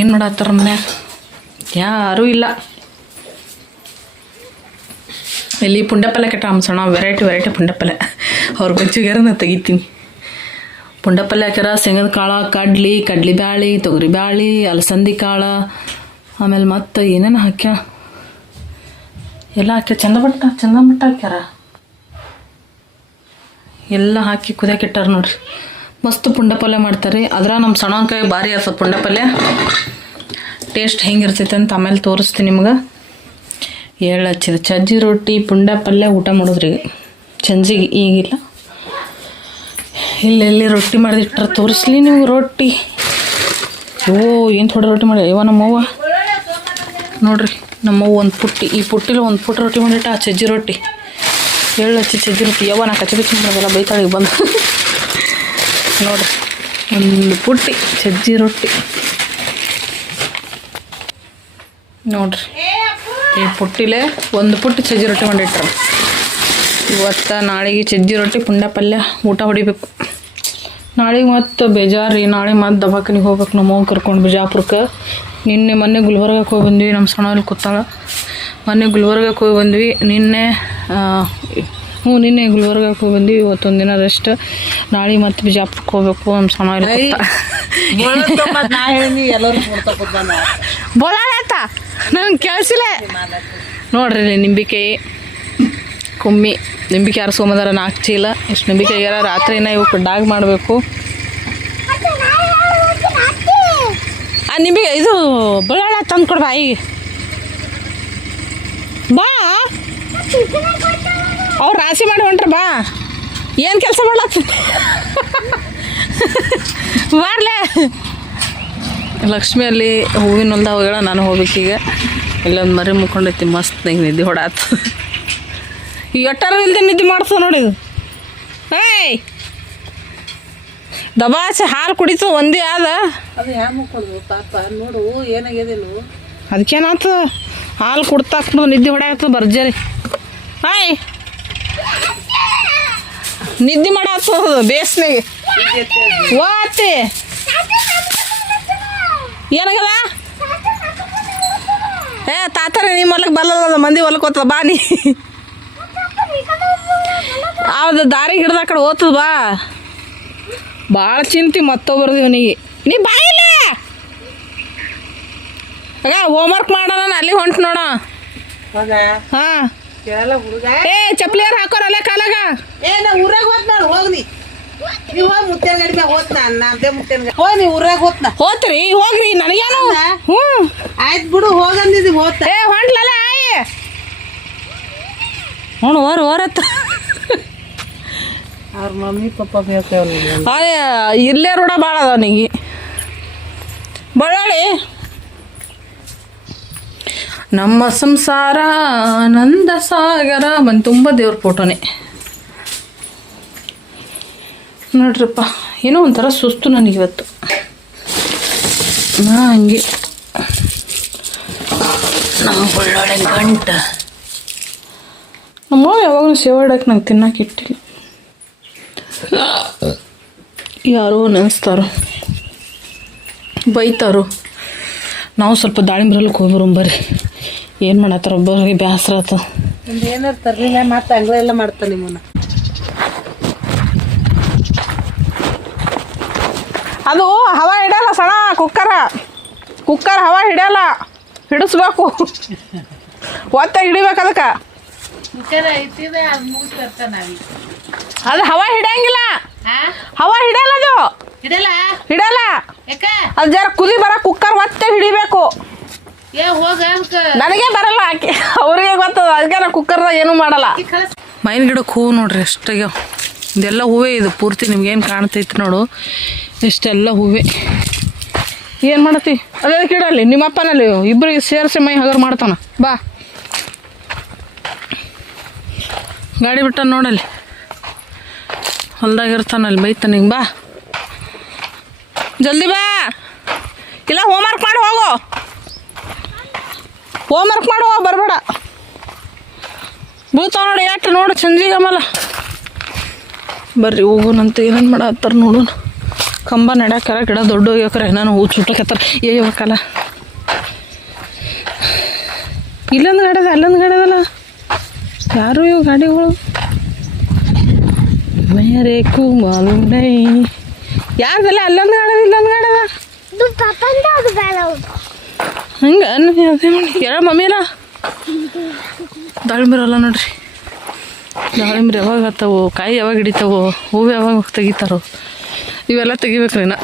ಏನು ಮಾಡತ್ತಾರ ಮನ್ಯಾಗ? ಯಾರೂ ಇಲ್ಲ. ಇಲ್ಲಿ ಪುಂಡಪಲ್ಲೆ ಕೆಟ್ಟ ಸಣ್ಣ ವೆರೈಟಿ ಪುಂಡಪಲ್ಲೆ ಅವ್ರ ಬಜ್ಜಿಗಾರನ ತೆಗಿತೀನಿ. ಪುಂಡಪಲ್ಲೆ ಹಾಕ್ಯಾರ, ಶೇಂಗದ ಕಾಳು, ಕಡ್ಲಿ ಬ್ಯಾಳಿ, ತೊಗರಿ ಬ್ಯಾಳಿ, ಅಲಸಂದಿ ಕಾಳು, ಆಮೇಲೆ ಮತ್ತು ಏನೇನು ಹಾಕ್ಯಾರ ಎಲ್ಲ ಹಾಕ್ಯಾರ. ಚಂದ ಹಾಕ್ಯಾರ, ಎಲ್ಲ ಹಾಕಿ ಕುದಿಯಾಕಿಟ್ಟಾರ ನೋಡ್ರಿ. ಮಸ್ತ್ ಪುಂಡಪಲ್ಲೆ ಮಾಡ್ತಾರೆ. ಅದ್ರ ನಮ್ಮ ಸಣ್ಣವನ್ಕಾಯಿ ಭಾರಿ ಆಗ್ತದೆ ಪುಂಡಪಲ್ಲೆ. ಟೇಸ್ಟ್ ಹೆಂಗಿರ್ತೈತೆ ಅಂತ ಆಮೇಲೆ ತೋರಿಸ್ತೀನಿ ನಿಮ್ಗೆ. ಎಳ್ಳು ಹಚ್ಚಿದ ಸಜ್ಜಿ ರೊಟ್ಟಿ ಪುಂಡಪಲ್ಲೆ ಊಟ ಮಾಡೋದ್ರಿ ಸಂಜೆಗೆ. ಈಗಿಲ್ಲ, ಇಲ್ಲೆಲ್ಲಿ ರೊಟ್ಟಿ ಮಾಡಿದಿಟ್ರ ತೋರಿಸ್ಲಿ ನೀವು. ರೊಟ್ಟಿ ಏನು ಥೋಡೆ ರೊಟ್ಟಿ ಮಾಡಿ ನಮ್ಮವ್ವ ನೋಡ್ರಿ. ನಮ್ಮವ್ವ ಒಂದು ಪುಟ್ಟಿ, ಈ ಪುಟ್ಟಿಲಿ ಒಂದು ಪುಟ್ಟ ರೊಟ್ಟಿ ಮಾಡಿಟ್ಟ. ಆ ಸಜ್ಜಿ ರೊಟ್ಟಿ, ಎಳ್ಳು ಹಚ್ಚಿ ಸಜ್ಜಿ ರೊಟ್ಟಿ. ನಾ ಕಚ್ಚಿ ಮಾಡೋದಲ್ಲ, ಬೈತಾಳಿಗೆ ಬಂದು ನೋಡ್ರಿ. ಒಂದು ಪುಟ್ಟಿ ಸಜ್ಜಿ ರೊಟ್ಟಿ ನೋಡ್ರಿ. ಈ ಪುಟ್ಟಿಲೆ ಒಂದು ಪುಟ್ಟಿ ಸಜ್ಜಿ ರೊಟ್ಟಿ ಮಾಡಿಟ್ರ. ಇವತ್ತು ನಾಳೆಗೆ ಸಜ್ಜಿ ರೊಟ್ಟಿ ಪುಂಡಪಲ್ಯ ಊಟ ಹೊಡಿಬೇಕು. ನಾಳೆಗೆ ಮತ್ತು ಬೇಜಾರಿ. ನಾಳೆ ಮತ್ತು ದವಾಖಾನಿಗೆ ಹೋಗ್ಬೇಕು. ನಮ್ಮವ್ವ ಕರ್ಕೊಂಡು ಬಿಜಾಪುರಕ್ಕೆ. ಮೊನ್ನೆ ಗುಲ್ಬರ್ಗಕ್ಕೆ ಹೋಗಿ ಬಂದ್ವಿ. ನಮ್ಮ ಸಣ್ಣಲ್ಲಿ ಕೂತಾಳ. ಮೊನ್ನೆ ಗುಲ್ಬರ್ಗಕ್ಕೆ ಹೋಗಿ ಬಂದ್ವಿ. ನಿನ್ನೆ ಗುಲ್ಬರ್ಗಕ್ಕೆ ಹೋಗಿ ಬಂದ್ವಿ. ಇವತ್ತೊಂದು ದಿನ ರೆಸ್ಟ್. ನಾಳೆ ಮತ್ತು ಬಿಜಾಪುರಕ್ಕೆ ಹೋಗ್ಬೇಕು. ನಮ್ಮ ಸಣ್ಣಲ್ಲಿ ಬೋಲಾಟ ನಂಗೆ ಕೇಳಿಸಿಲ್ಲ ನೋಡ್ರಿ. ಇಲ್ಲಿ ನಿಂಬಿಕಾಯಿ ಕುಮ್ಮಿ ನಿಂಬಿಕಾಯಿ ಅರಸ್ಕೊಂಬಂದಾರ 4 ಚೀಲ. ಇಷ್ಟು ನಿಂಬಿಕಾಯಿ ಆಗ್ಯಾರ. ರಾತ್ರಿನ ಇವಕ್ಕೆ ಡಾಗ್ ಮಾಡಬೇಕು. ಆ ನಿಂಬಿಕಾಯಿ ಇದು ಬೆಳ್ಳ ತಂದು ಕೊಡ ಬಾಯಿಗೆ ಬಾ. ಅವ್ರು ರಾಶಿ ಮಾಡಿ ಹೊಂಟ್ರ ಬಾ. ಏನು ಕೆಲಸ ಮಾಡ್ಲತ್ತ ಬಾರ್ಲೆ. ಲಕ್ಷ್ಮಿಯಲ್ಲಿ ಹೂವಿನ ಹೊಲ್ದ ಹೋಗ್ಯಾಳ. ನಾನು ಹೋಗ್ಬೇಕೀಗ. ಇಲ್ಲೊಂದು ಮರಿ ಮುಕ್ಕೊಂಡೈತಿ. ಮಸ್ತ್ ನಂಗೆ ನಿದ್ದೆ ಹೊಡಾತು. ಈ ಎಟ್ಟಾರು ಇಲ್ದೆ ನಿದ್ದೆ ಮಾಡ್ತದೆ ನೋಡಿ. ಇದು ಏಯ್ ದಬಾಚೆ ಹಾಲು ಕುಡಿತು ಒಂದೇ ಆದ. ಅದು ಹ್ಯಾಂಗ ಮುಕ್ಕೊಳ್ಳೋದು ಪಾಪ ನೋಡು ಏನಾಗ್ಯದೇನು. ಅದಕ್ಕೇನಾಯ್ತು, ಹಾಲು ಕುಡ್ತಾ ನಿದ್ದೆ ಹೊಡ್ಯಾತು ಭರ್ಜರಿ. ಹಾಯ್ ನಿದ್ದೆ ಮಾಡಾತು ಬೇಸ್ನೆಗೆ. ವಾತಿ ಏನಾಗಲ್ಲ ತಾತಾರೆ. ನಿಮ್ಮ ಹೊಲಕ್ಕೆ ಬಲ್ಲದ ಮಂದಿ ಹೊಲಕ್ಕೆ ಹೋಗ್ತದ ಬಾ. ನೀ ಅದು ದಾರಿಗೆ ಹಿಡ್ದ ಕಡೆ ಹೋಗ್ತದ ಬಾ. ಭಾಳ ಚಿಂತಿ ಮತ್ತೊಬ್ಬರದು ಇವನಿಗೆ. ನೀ ಬಾಯಿಲ್ಲ ಆಗ ಹೋಮ್ವರ್ಕ್ ಮಾಡೋಣ. ಅಲ್ಲಿ ಹೊಂಟು ನೋಡ. ಹಾಂ ಚಪ್ಲಿಯಾರು ಹಾಕೋರಲ್ಲ ಕಾಲಾಗ. ನಾ ಊರಾಗ ಹೋತ್ ನಾನು ಹೋಗ್ನಿ. ನೀವು ಹೋಗಿ ಮುತ್ತೇನ ಗಡಿ ಮ್ಯಾಗ ಹೋತ್ ನಮ್ದೇ ಮುತ್ತೇನ ಹೋಗಿ. ನೀವು ಊರಾಗ ಹೋತ್ನ ಹೋತ್ರಿ ಹೋಗ್ರಿ. ನನಗೇನು ಆಯ್ತು ಬಿಡು ಹೋಗಂದಿದ್ದೀವಿ. ಹೋತ ಹೊಂಟ್ಲಲ್ಲ ಆಯ್ ನೋಡು ಓರತ್ತ. ಅವ್ರ ಮಮ್ಮಿ ಪಪ್ಪ ಬೇಕವ್ರಿ. ಇಲ್ಲೇ ರೂಢ ಭಾಳ ಅದ ಅವನಿಗೆ. ಬಳ್ಳಾಳಿ ನಮ್ಮ ಸಂಸಾರ ಆನಂದ ಸಾಗರ ಮನ್ ತುಂಬ ದೇವ್ರ ಫೋಟೋನೇ ನೋಡ್ರಪ್ಪ. ಏನೋ ಒಂಥರ ಸುಸ್ತು ನನಗಿವತ್ತು. ಹಂಗೆ ನಮ್ಮ ಒಳ್ಳೊಳ್ಳೆ ಗಂಟ ನಮ್ಮ ಯಾವಾಗಲೂ ಸೇವಾಡಕ್ಕೆ ನಂಗೆ ತಿನ್ನಕ್ಕೆ ಇಟ್ಟಿಲ್ಲ. ಯಾರೋ ನೆನೆಸ್ತಾರೋ ಬೈತಾರೋ. ನಾವು ಸ್ವಲ್ಪ ದಾಳಿಂಬ್ರಲ್ಲಕ್ಕೆ ಹೋಗ್ಬರೋಂ ಬರ್ರಿ. ಏನು ಮಾಡತ್ತಾರ ಒಬ್ಬರಿಗೆ ಬೇಸರ ಆತ. ಏನಾರು ತರಲಿಲ್ಲ ಮತ್ತೆ ಅಂಗಳೆಲ್ಲ ಮಾಡ್ತಾನೆ ನಿಮ್ಮನ್ನ. ಅದು ಹವಾ ಹಿಡಿಯಲ್ಲ ಸಣ್ಣ ಕುಕ್ಕರ್ ಹವಾ ಹಿಡಿಯಲ್ಲ. ಹಿಡಿಸ್ಬೇಕು, ಒತ್ತೆ ಹಿಡಿಬೇಕು ಅದಕ್ಕೆ. ಅದು ಹವಾ ಹಿಡಿಯಂಗಿಲ್ಲ, ಹವಾ ಹಿಡಿಯಲ್ಲ, ಅದು ಹಿಡಿಯಲ್ಲ. ಅದು ಜರ ಕುದಿ ಬರ ಕುಕ್ಕರ್ ಒತ್ತೆ ಹಿಡಿಬೇಕು. ನನಗೆ ಬರಲ್ಲ, ಆಕೆ ಅವ್ರಿಗೆ ಗೊತ್ತದ. ಅದಕ್ಕೆ ನಾ ಕುಕ್ಕರ್ದಾಗ ಏನೂ ಮಾಡಲ್ಲ. ಮೈನ್ ಗಿಡಕ್ಕೆ ಹೂವು ನೋಡ್ರಿ ಎಷ್ಟಾಗ್ಯಾವ. ಇದೆಲ್ಲ ಹೂವೇ ಇದು ಪೂರ್ತಿ. ನಿಮ್ಗೇನು ಕಾಣ್ತೈತಿ ನೋಡು, ಇಷ್ಟೆಲ್ಲ ಹೂವೇ. ಏನು ಮಾಡತ್ತಿ? ಅದೇ ಗಿಡಲ್ಲಿ ನಿಮ್ಮಪ್ಪನಲ್ಲಿ ಇಬ್ಬರಿಗೆ ಸೇರಿಸಿ ಮೈ ಹಗರ್ ಮಾಡ್ತಾನ. ಬಾ ಗಾಡಿ ಬಿಟ್ಟ ನೋಡಲ್ಲಿ, ಹೊಲ್ದಾಗ ಇರ್ತಾನಲ್ಲಿ ಬೈತಾನ. ಹಿಂಗೆ ಬಾ, ಜಲ್ದಿ ಬಾ. ಇಲ್ಲ ಹೋಮ್ವರ್ಕ್ ಮಾಡಿ ಹೋಗು, ಹೋಮ್ವರ್ಕ್ ಮಾಡಿ ಹೋಗಿ ಬರಬೇಡ. ಬೀಳ್ತಾವ ನೋಡಿ ಯಾಕೆ ನೋಡು ಸಂಜಿಗೆ. ಆಮೇಲೆ ಬರ್ರಿ ಹೋಗೋಣಂತ. ಏನೇನು ಮಾಡತ್ತಾರ ನೋಡು. ಕಂಬ ನಡ್ಯಾಕಾರ, ಗಿಡ ದೊಡ್ಡ ಹೋಗ್ಯಾಕ್ರ, ಏನಾನು ಹೂ ಚುಟ್ಲಕತ್ತಾರ. ಏವಕ್ಕಲ್ಲ, ಇಲ್ಲೊಂದು ಗಾಡಿ ಅದ, ಅಲ್ಲೊಂದು ಗಾಡಿ ಅದಲ್ಲ. ಯಾರು ಇವು ಗಾಡಿಗಳು? ಮೇರೆ ಕುಮಾಲುಂಡೈ ಯಾರ್ದಲ್ಲ? ಅಲ್ಲೊಂದು ಗಾಡಿ ಅದ, ಇಲ್ಲೊಂದು ಗಾಡಿ ಅದ. ಹಂಗೆ ಅದೇ ನೋಡಿ. ಯಾರ ಮಮ್ಮಿನ ದಾಳಿಂಬ್ರಿ ಅಲ್ಲ ನೋಡ್ರಿ. ದಾಳಿಂಬ್ರಿ ಯಾವಾಗ ಆಗ್ತಾವೋ, ಕಾಯಿ ಯಾವಾಗ ಹಿಡಿತಾವೋ, ಹೂವು ಯಾವಾಗ ತೆಗಿತಾರೋ, ಇವೆಲ್ಲ ತೆಗಿಬೇಕ್ರಿ ನಾ.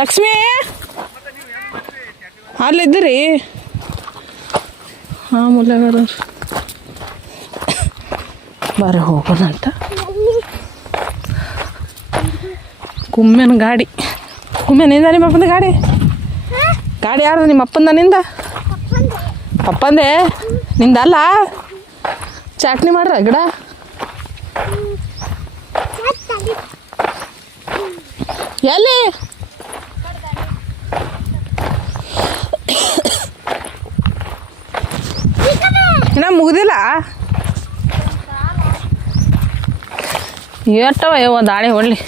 ಲಕ್ಷ್ಮಿ ಅಲ್ಲಿದ್ದೀರಿ? ಹಾಂ ಮುಲ್ಲಾಗಾರ ಬರ್ರಿ ಹೋಗೋಣ ಅಂತ. ಕುಮ್ಮೆನ ಗಾಡಿ, ಕುಮ್ಮೆನಿಂದ ನಿಮ್ಮ ಅಪ್ಪಂದ ಗಾಡಿ. ಗಾಡಿ ಯಾರ್ದು? ನಿಮ್ಮ ಅಪ್ಪಂದ ನಿಂದ? ಪಪ್ಪಂದೆ ನಿಂದಲ್ಲ. ಚಟ್ನಿ ಮಾಡ್ರ ಗಿಡ ಎಲ್ಲಿ? ಇನ್ನ ಮುಗ್ದಿಲ್ಲ. ಎಷ್ಟವ ಯವ್ವ ದಾಳಿ ಹೊಡ್ಲಿ.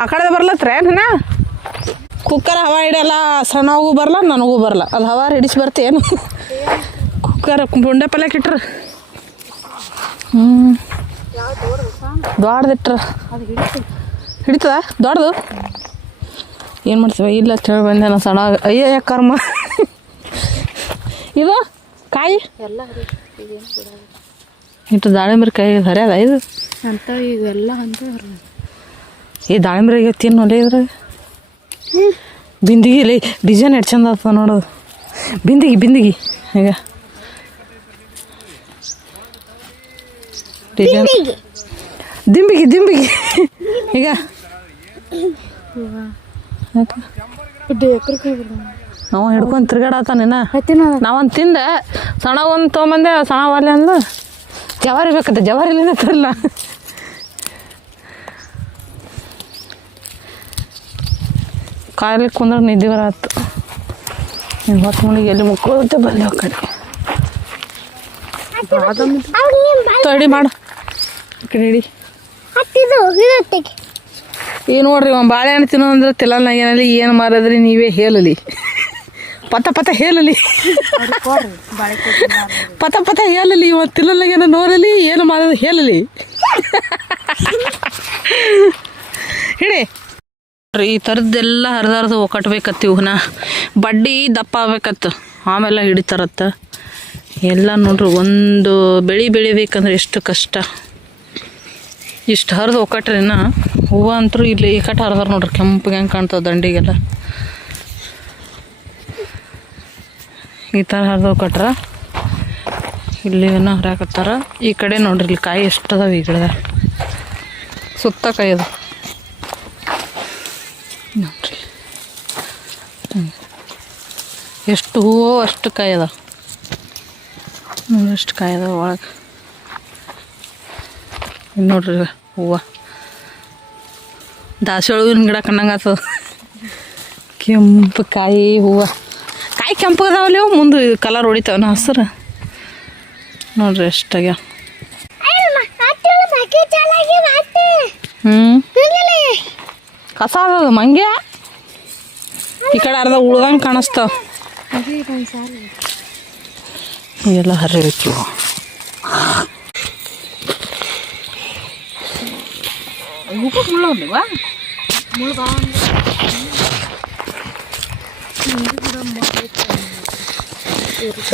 ಆ ಕಡೆ ಬರ್ಲತ್ರ ಏನ? ಕುಕ್ಕರ್ ಹವಾ ಹಿಡಿಯಲ್ಲ, ಸಣ್ಣಗೂ ಬರಲ್ಲ, ನನಗೂ ಬರಲ್ಲ. ಅಲ್ಲಿ ಹವಾ ಹಿಡಿಸಿ ಬರ್ತೇನು? ಕುಕ್ಕರ್ ಬುಂಡೆ ಪಲ್ಯಕ್ಕೆ ಇಟ್ರ ದೊಡ್ಡದಿಟ್ರ ಹಿಡಿತದ ದೊಡ್ಡದು. ಏನು ಮಾಡ್ತೀವ? ಇಲ್ಲ ತಿಳಿ ಬಂದೆ ನಾ ಸಣ್ಣ. ಅಯ್ಯ ಕರ್ಮ. ಇದು ಕಾಯಿ ಇಟ್ಟು ದಾಳಿಂಬ್ರಿ ಕಾಯಿ ಹರಿಯದ ಇದು ಅಂತ. ಇವೆಲ್ಲ ಅಂತ ಈ ದಾಳಿಂಬ್ರಿಗೆ ತಿನ್ನೋಲ್ಲ ಇದ್ರಾಗ. ಬಿಂದಿಗಿ ಇಲ್ಲಿ ಡಿಸೈನ್ ಎಷ್ಟು ಚಂದ ಆಗ್ತದೆ ನೋಡೋದು. ಬಿಂದಿಗಿ ಈಗ ಡಿಸೈನ್ ದಿಂಬಿಗಿ ಈಗ ನಾವು ಹಿಡ್ಕೊಂಡು ತಿರ್ಗಾಡತ್ತಾನೇನ. ನಾವೊಂದು ತಿಂದೆ, ಸಣ್ಣ ಒಂದು ತೊಗೊಂಬಂದೆ, ಸಣ್ಣ ಒಲೆ ಅಂದು ಜವಾರಿ ಬೇಕತ್ತೆ. ಜವಾರಿಲಿಂದ ತರಲ್ಲ. ಕಾಯಿಲೆ ಕುಂದ್ರೆ ನಿದ್ದೆ ಬರತ್ತು. ಹೊತ್ತು ಮುಳಿಗೆ ಎಲ್ಲಿ ಮುಕ್ಕೋತೆ ಬಲ್ಲಿ ಆ ಕಡೆ ತಡಿ ಮಾಡು. ಆ ಕಡೆ ಹಿಡಿ. ಈಗ ನೋಡ್ರಿ ಒಂದು ಬಾಳೆಹಣ್ಣು ತಿನ್ನೋ ಅಂದ್ರೆ ತಿನ್ನಲ್ಲ. ಏನಲ್ಲಿ ಏನು ಮಾರಿದ್ರಿ ನೀವೇ ಹೇಳಲಿ. ಪತ ಹೇಳಲಿ, ಪತ ಹೇಳಲಿ. ಇವತ್ತು ತಿನ್ನಲ್ಲ ನೋಡಲಿ, ಏನು ಮಾಡೋದು ಹೇಳಲಿ. ಹಿಡಿ. ಈ ಥರದ್ದೆಲ್ಲ ಹರಿದಾರ್ದು ಒಕ್ಕಟ್ಬೇಕತ್ತು. ಇವನ್ನ ಬಡ್ಡಿ ದಪ್ಪ ಆಗ್ಬೇಕತ್ತು, ಆಮೇಲೆ ಹಿಡಿತಾರತ್ತ. ಎಲ್ಲ ನೋಡ್ರಿ, ಒಂದು ಬೆಳಿಬೇಕಂದ್ರೆ ಎಷ್ಟು ಕಷ್ಟ. ಇಷ್ಟು ಹರಿದು ಒಕ್ಕಟ್ರಿನ ಹೂವು ಅಂತೂ ಇಲ್ಲಿ ಈ ಕಟ್ಟು ಹರಿದಾರ ನೋಡ್ರಿ. ಕೆಂಪಿಗೆ ಹೆಂಗೆ ಕಾಣ್ತದೆ ದಂಡಿಗೆಲ್ಲ. ಈ ಥರ ಹರಿದು ಒಕ್ಕಟ್ರ ಇಲ್ಲಿ ಹರಿಯಾಕತ್ತಾರ. ಈ ಕಡೆ ನೋಡ್ರಿ, ಇಲ್ಲಿ ಕಾಯಿ ಎಷ್ಟು ಅದಾವ ಈ ಗಿಡದಾಗ. ಸುತ್ತ ಕಾಯೋದು ನೋಡ್ರಿ. ಎಷ್ಟು ಹೂವು ಅಷ್ಟು ಕಾಯದ ನೋಡಿ, ಎಷ್ಟು ಕಾಯದ ಒಳಗೆ ನೋಡ್ರಿ ಹೂವು. ದಾಸವಾಳ ಹೂವಿನ ಗಿಡ ಕಣ್ಣಂಗೆ ಆಗ್ತದ. ಕೆಂಪು ಕಾಯಿ ಹೂವು, ಕಾಯಿ ಕೆಂಪು ಅದಾವಲ್ಲಿ ಅವು, ಮುಂದೆ ಕಲರ್ ಹೊಡಿತಾವನ ಹಸ್ರು ನೋಡ್ರಿ ಎಷ್ಟಾಗ್ಯಾವ. ಕಸ ಅದ ಮಂಗ್ಯ ಈ ಕಡೆ ಅರ್ಧ ಉಳ್ದಂಗೆ ಕಾಣಿಸ್ತಾವ. ಎಲ್ಲ ಹರಿಬೇಕು.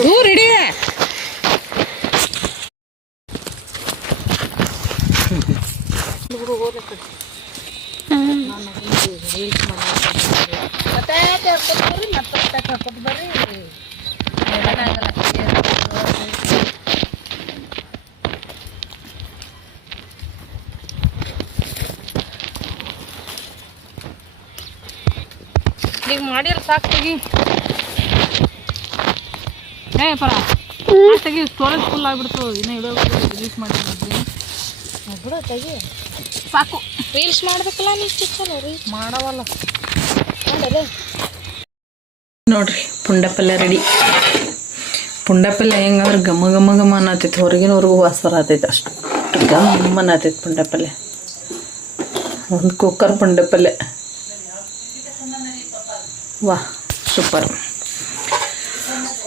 ದೂರ ಹಿಡಿ. ಈಗ ಮಾಡಿರ ಸಾಕು ತೆಗಿ. ಪರ ತೆಗಿ, ಸ್ಟೋರೇಜ್ ಫುಲ್ ಆಗಿಬಿಡ್ತು. ಇನ್ನೂ ಇಡೋದು ರಿಲೀಸ್ ಮಾಡಿದ್ವಿ ಬಿಡ, ತೆಗಿ ಸಾಕು. ರೀಲ್ಸ್ ಮಾಡ್ಬೇಕಲ್ಲ, ಇಷ್ಟು ಚಲೋ ರೀಲ್ಸ್ ಮಾಡವಲ್ಲ ನೋಡ್ರಿ. ಪುಂಡಪಲ್ಯ ರೆಡಿ. ಪುಂಡಪಲ್ಯ ಹೆಂಗಂದ್ರೆ ಘಮ ಘಮ ಘಮ ಅನ್ನತೈತಿ, ಹೊರಗಿನವ್ರಿಗೂ ವಾಸ ಬರತೈತಿ. ಅಷ್ಟು ಘಮ ಅನ್ನತೈತಿ ಪುಂಡಪಲ್ಯ. ಒಂದು ಕುಕ್ಕರ್ ಪುಂಡಪಲ್ಯ, ವಾಹ್ ಸೂಪರ್.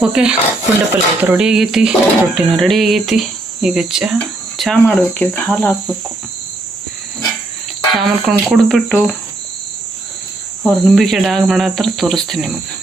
ಓಕೆ, ಪುಂಡಪಲ್ಯ ಅಂತ ರೆಡಿ ಆಗೈತಿ, ರೊಟ್ಟಿನೂ ರೆಡಿ ಆಗೈತಿ. ಈಗ ಚಹಾ ಮಾಡ್ಬೇಕು. ಈಗ ಹಾಲು ಹಾಕ್ಬೇಕು. ಚಹಾ ಮಾಡ್ಕೊಂಡು ಕುಡಿದ್ಬಿಟ್ಟು ಅವ್ರು ನಿಂಬಿಕೆ ಡಾಗ್ ಮಾಡತ್ತಾರ ತೋರಿಸ್ತೀನಿ ನಿಮಗೆ.